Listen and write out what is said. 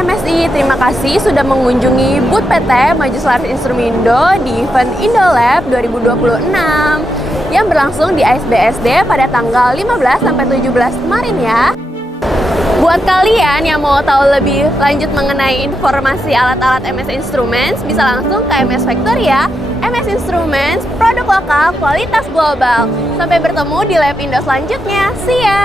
MSI, terima kasih sudah mengunjungi booth PT Maju Selaras Instrumindo di event Indolab 2026 yang berlangsung di ASBSD pada tanggal 15 sampai 17 kemarin ya. Buat kalian yang mau tahu lebih lanjut mengenai informasi alat-alat MS Instruments, bisa langsung ke MS Factory ya. MS Instruments, produk lokal, kualitas global. Sampai bertemu di lab Indo selanjutnya. See ya!